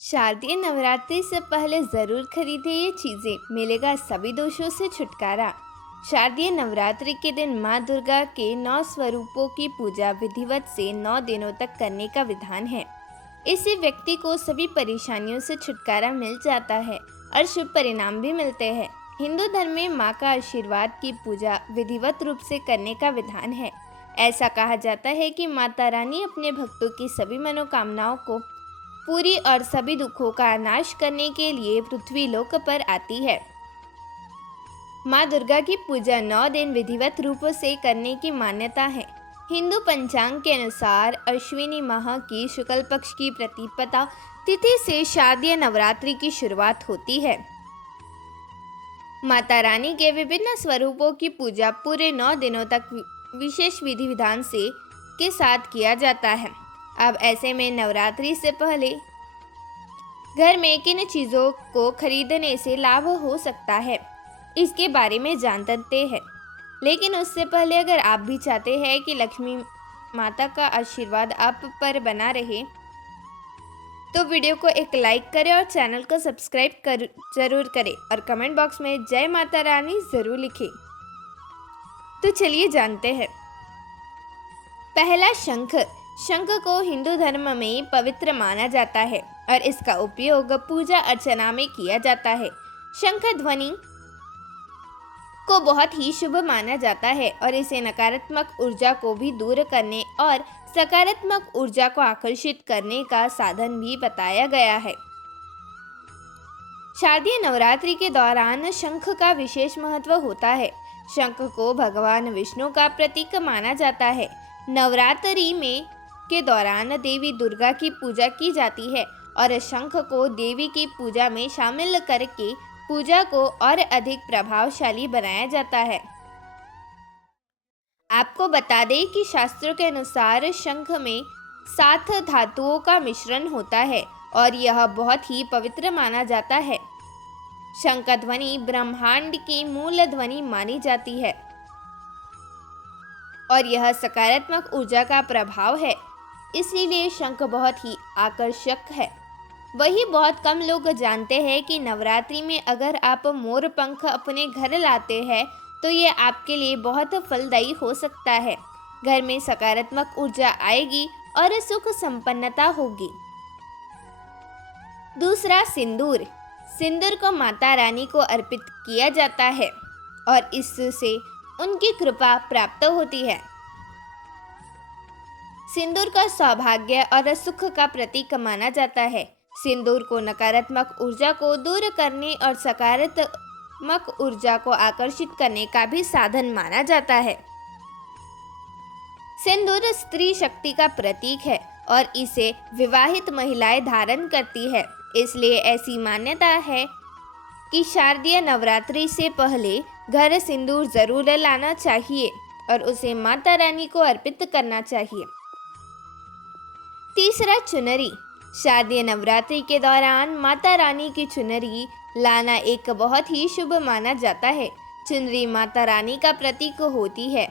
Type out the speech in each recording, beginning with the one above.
शारदीय नवरात्रि से पहले ज़रूर खरीदें ये चीज़ें, मिलेगा सभी दोषों से छुटकारा। शारदीय नवरात्रि के दिन माँ दुर्गा के 9 स्वरूपों की पूजा विधिवत से 9 दिनों तक करने का विधान है। इससे व्यक्ति को सभी परेशानियों से छुटकारा मिल जाता है और शुभ परिणाम भी मिलते हैं। हिंदू धर्म में माँ का आशीर्वाद की पूजा विधिवत रूप से करने का विधान है। ऐसा कहा जाता है कि माता रानी अपने भक्तों की सभी मनोकामनाओं को पूरी और सभी दुखों का नाश करने के लिए पृथ्वी लोक पर आती है। माँ दुर्गा की पूजा 9 दिन विधिवत रूप से करने की मान्यता है। हिंदू पंचांग के अनुसार अश्विनी माह की शुक्ल पक्ष की प्रतिपदा तिथि से शारदीय नवरात्रि की शुरुआत होती है। माता रानी के विभिन्न स्वरूपों की पूजा पूरे 9 दिनों तक विशेष विधि विधान से के साथ किया जाता है। अब ऐसे में नवरात्रि से पहले घर में किन चीज़ों को खरीदने से लाभ हो सकता है, इसके बारे में जानते हैं। लेकिन उससे पहले अगर आप भी चाहते हैं कि लक्ष्मी माता का आशीर्वाद आप पर बना रहे, तो वीडियो को एक लाइक करें और चैनल को सब्सक्राइब जरूर करें और कमेंट बॉक्स में जय माता रानी ज़रूर लिखें। तो चलिए जानते हैं। पहला, शंख। शंख को हिंदू धर्म में पवित्र माना जाता है और इसका उपयोग पूजा अर्चना में किया जाता है। शंख ध्वनि को बहुत ही शुभ माना जाता है और इसे नकारात्मक ऊर्जा को भी दूर करने और सकारात्मक ऊर्जा को आकर्षित करने का साधन भी बताया गया है। शारदीय नवरात्रि के दौरान शंख का विशेष महत्व होता है। शंख को भगवान विष्णु का प्रतीक माना जाता है। नवरात्रि में के दौरान देवी दुर्गा की पूजा की जाती है और शंख को देवी की पूजा में शामिल करके पूजा को और अधिक प्रभावशाली बनाया जाता है। आपको बता दें कि शास्त्रों के अनुसार शंख में 7 धातुओं का मिश्रण होता है और यह बहुत ही पवित्र माना जाता है। शंख ध्वनि ब्रह्मांड की मूल ध्वनि मानी जाती है और यह सकारात्मक ऊर्जा का प्रभाव है, इसीलिए शंख बहुत ही आकर्षक है। वही बहुत कम लोग जानते हैं कि नवरात्रि में अगर आप मोर पंख अपने घर लाते हैं तो ये आपके लिए बहुत फलदायी हो सकता है। घर में सकारात्मक ऊर्जा आएगी और सुख संपन्नता होगी। दूसरा, सिंदूर। सिंदूर को माता रानी को अर्पित किया जाता है और इससे उनकी कृपा प्राप्त होती है। सिंदूर का सौभाग्य और सुख का प्रतीक माना जाता है। सिंदूर को नकारात्मक ऊर्जा को दूर करने और सकारात्मक ऊर्जा को आकर्षित करने का भी साधन माना जाता है। सिंदूर स्त्री शक्ति का प्रतीक है और इसे विवाहित महिलाएं धारण करती है। इसलिए ऐसी मान्यता है कि शारदीय नवरात्रि से पहले घर सिंदूर जरूर लाना चाहिए और उसे माता रानी को अर्पित करना चाहिए। तीसरा, चुनरी। शारदीय नवरात्रि के दौरान माता रानी की चुनरी लाना एक बहुत ही शुभ माना जाता है। चुनरी माता रानी का प्रतीक होती है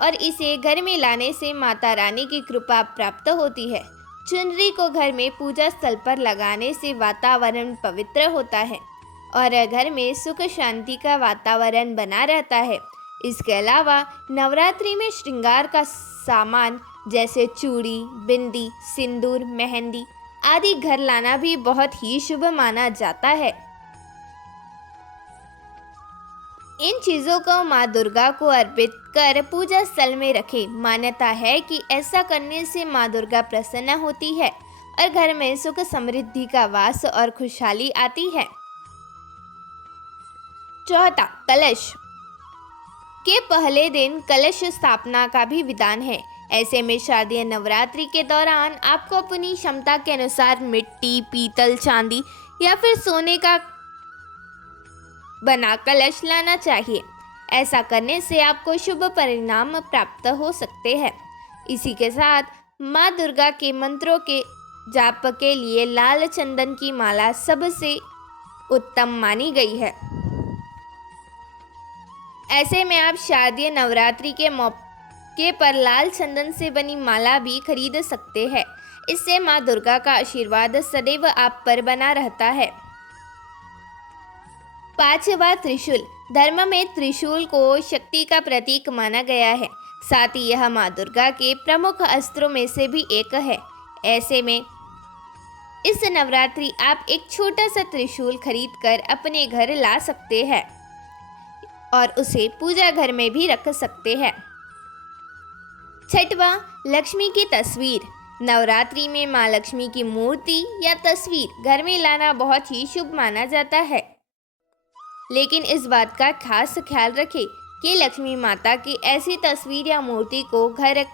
और इसे घर में लाने से माता रानी की कृपा प्राप्त होती है। चुनरी को घर में पूजा स्थल पर लगाने से वातावरण पवित्र होता है और घर में सुख शांति का वातावरण बना रहता है। इसके अलावा नवरात्रि में श्रृंगार का सामान जैसे चूड़ी, बिंदी, सिंदूर, मेहंदी आदि घर लाना भी बहुत ही शुभ माना जाता है। इन चीज़ों को माँ दुर्गा को अर्पित कर पूजा स्थल में रखें। मान्यता है कि ऐसा करने से माँ दुर्गा प्रसन्न होती है और घर में सुख समृद्धि का वास और खुशहाली आती है। चौथा, कलश। के पहले दिन कलश स्थापना का भी विधान है। ऐसे में शारदीय नवरात्रि के दौरान आपको अपनी क्षमता के अनुसार मिट्टी, पीतल, चांदी या फिर सोने का बना कलश लाना चाहिए। ऐसा करने से आपको शुभ परिणाम प्राप्त हो सकते हैं। इसी के साथ माँ दुर्गा के मंत्रों के जाप के लिए लाल चंदन की माला सबसे उत्तम मानी गई है। ऐसे में आप शारदीय नवरात्रि के मौके पर लाल चंदन से बनी माला भी खरीद सकते हैं। इससे माँ दुर्गा का आशीर्वाद सदैव आप पर बना रहता है। 5वां त्रिशूल। धर्म में त्रिशूल को शक्ति का प्रतीक माना गया है, साथ ही यह माँ दुर्गा के प्रमुख अस्त्रों में से भी एक है। ऐसे में इस नवरात्रि आप एक छोटा सा त्रिशूल खरीद कर अपने घर ला सकते हैं और उसे पूजा घर में भी रख सकते हैं। 6वां, लक्ष्मी की तस्वीर। नवरात्रि में माँ लक्ष्मी की मूर्ति या तस्वीर घर में लाना बहुत ही शुभ माना जाता है, लेकिन इस बात का खास ख्याल रखें कि लक्ष्मी माता की ऐसी तस्वीर या मूर्ति को घर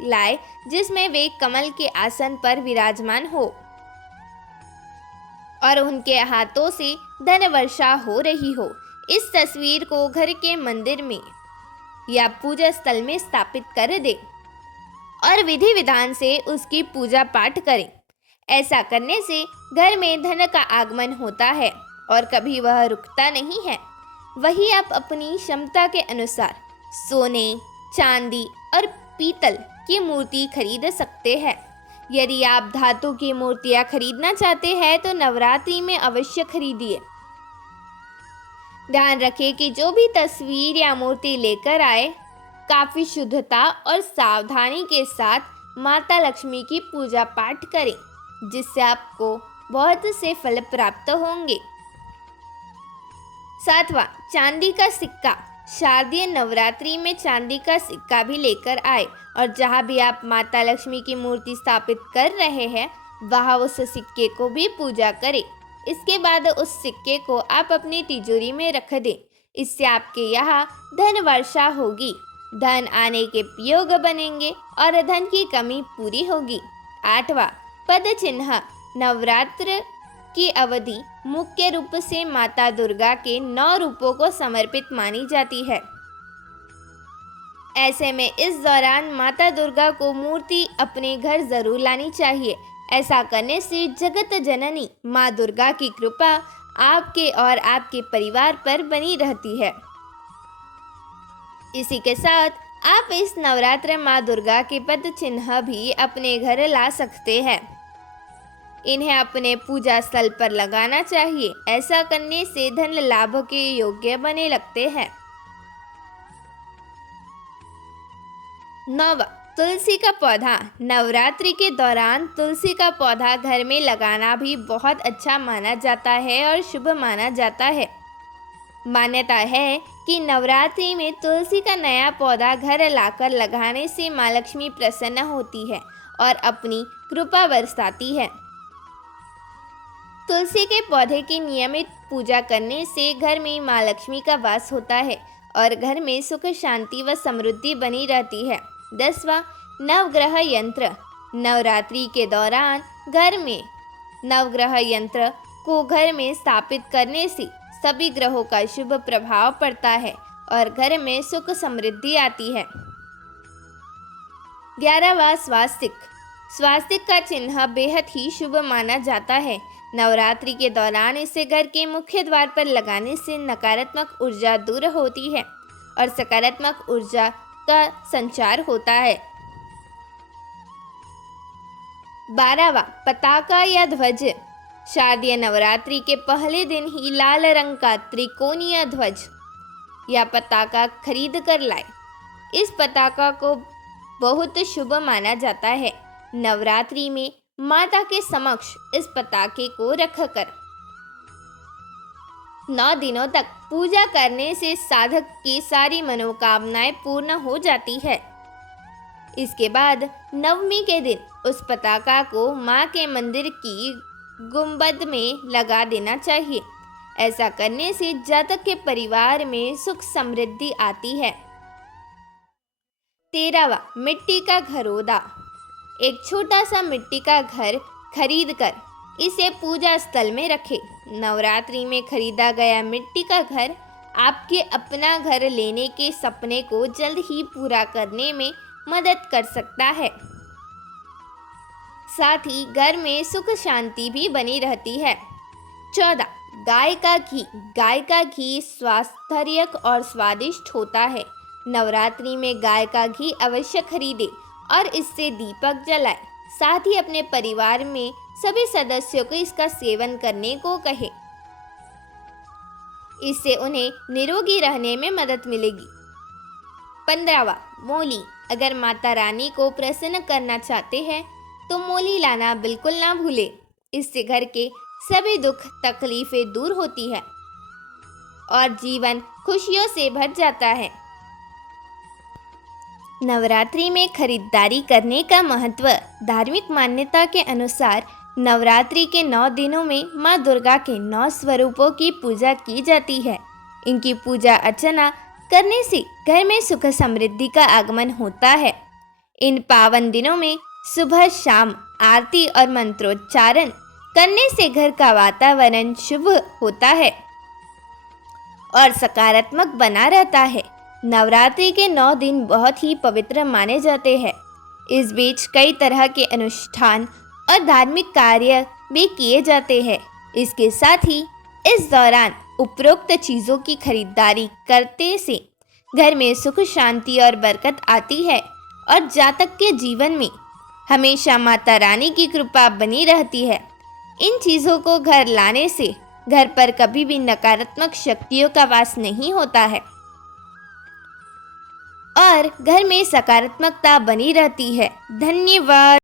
लाए जिसमें वे कमल के आसन पर विराजमान हो और उनके हाथों से धन वर्षा हो रही हो। इस तस्वीर को घर के मंदिर में या पूजा स्थल में स्थापित कर दे और विधि विधान से उसकी पूजा पाठ करें। ऐसा करने से घर में धन का आगमन होता है और कभी वह रुकता नहीं है। वही आप अपनी क्षमता के अनुसार सोने, चांदी और पीतल की मूर्ति खरीद सकते हैं। यदि आप धातु की मूर्तियां खरीदना चाहते हैं तो नवरात्रि में अवश्य खरीदिए। ध्यान रखें कि जो भी तस्वीर या मूर्ति लेकर आए, काफी शुद्धता और सावधानी के साथ माता लक्ष्मी की पूजा पाठ करें, जिससे आपको बहुत से फल प्राप्त होंगे। 7वां, चांदी का सिक्का। शारदीय नवरात्रि में चांदी का सिक्का भी लेकर आए और जहां भी आप माता लक्ष्मी की मूर्ति स्थापित कर रहे हैं वहां उस सिक्के को भी पूजा करें। इसके बाद उस सिक्के को आप अपनी तिजोरी में रख दें। इससे आपके यहाँ धन वर्षा होगी, धन आने के योग बनेंगे और धन की कमी पूरी होगी। 8वां, पद चिन्ह। नवरात्र की अवधि मुख्य रूप से माता दुर्गा के 9 रूपों को समर्पित मानी जाती है। ऐसे में इस दौरान माता दुर्गा को मूर्ति अपने घर जरूर लानी चाहिए। ऐसा करने से जगत जननी माँ दुर्गा की कृपा आपके और आपके परिवार पर बनी रहती है। इसी के साथ आप इस नवरात्र माँ दुर्गा के पद चिन्ह भी अपने घर ला सकते हैं। इन्हें अपने पूजा स्थल पर लगाना चाहिए। ऐसा करने से धन लाभ के योग्य बने लगते हैं। 9वां, तुलसी का पौधा। नवरात्रि के दौरान तुलसी का पौधा घर में लगाना भी बहुत अच्छा माना जाता है और शुभ माना जाता है। मान्यता है कि नवरात्रि में तुलसी का नया पौधा घर लाकर लगाने से माँ लक्ष्मी प्रसन्न होती है और अपनी कृपा बरसाती है। तुलसी के पौधे की नियमित पूजा करने से घर में माँ लक्ष्मी का वास होता है और घर में सुख, शांति व समृद्धि बनी रहती है। 10वां, नवग्रह यंत्र। नवरात्रि के दौरान घर में नवग्रह यंत्र को घर में स्थापित करने से सभी ग्रहों का शुभ प्रभाव पड़ता है और घर में सुख समृद्धि आती है। 11वां, स्वास्तिक। स्वास्तिक का चिन्ह बेहद ही शुभ माना जाता है। नवरात्रि के दौरान इसे घर के मुख्य द्वार पर लगाने से नकारात्मक ऊर्जा दूर होती है और सकारात्मक ऊर्जा का संचार होता है। 12वां, पताका या ध्वज। शारदीय नवरात्रि के पहले दिन ही लाल रंग का त्रिकोणीय ध्वज या पताका खरीद कर लाए। इस पताका को बहुत शुभ माना जाता है। नवरात्रि में माता के समक्ष इस पताके को रखकर 9 दिनों तक पूजा करने से साधक की सारी मनोकामनाएं पूर्ण हो जाती है। इसके बाद नवमी के दिन उस पताका को माँ के मंदिर की गुंबद में लगा देना चाहिए। ऐसा करने से जातक के परिवार में सुख समृद्धि आती है। 13वां, मिट्टी का घरौदा। एक छोटा सा मिट्टी का घर खरीद कर इसे पूजा स्थल में रखें। नवरात्रि में खरीदा गया मिट्टी का घर आपके अपना घर लेने के सपने को जल्द ही पूरा करने में मदद कर सकता है। साथ ही घर में सुख शांति भी बनी रहती है। 14, गाय का घी। गाय का घी स्वास्थ्यक और स्वादिष्ट होता है। नवरात्रि में गाय का घी अवश्य खरीदें और इससे दीपक जलाएं। साथ ही अपने परिवार में सभी सदस्यों को इसका सेवन करने को कहे। इससे उन्हें निरोगी रहने में मदद मिलेगी। 15वां, मोली। अगर माता रानी को प्रसन्न करना चाहते हैं तो मोली लाना बिल्कुल ना भूले। इससे घर के सभी दुख तकलीफें दूर होती है और जीवन खुशियों से भर जाता है। नवरात्रि में खरीदारी करने का महत्व। धार्मिक मान्यता के अनुसार नवरात्रि के 9 दिनों में माँ दुर्गा के 9 स्वरूपों की पूजा की जाती है। इनकी पूजा अर्चना करने से घर में सुख समृद्धि का आगमन होता है। इन पावन दिनों में सुबह शाम आरती और मंत्रोच्चारण करने से घर का वातावरण शुभ होता है और सकारात्मक बना रहता है। नवरात्रि के 9 दिन बहुत ही पवित्र माने जाते हैं। इस बीच कई तरह के अनुष्ठान और धार्मिक कार्य भी किए जाते हैं। इसके साथ ही इस दौरान उपरोक्त चीज़ों की खरीदारी करने से घर में सुख शांति और बरकत आती है और जातक के जीवन में हमेशा माता रानी की कृपा बनी रहती है। इन चीज़ों को घर लाने से घर पर कभी भी नकारात्मक शक्तियों का वास नहीं होता है और घर में सकारात्मकता बनी रहती है। धन्यवाद।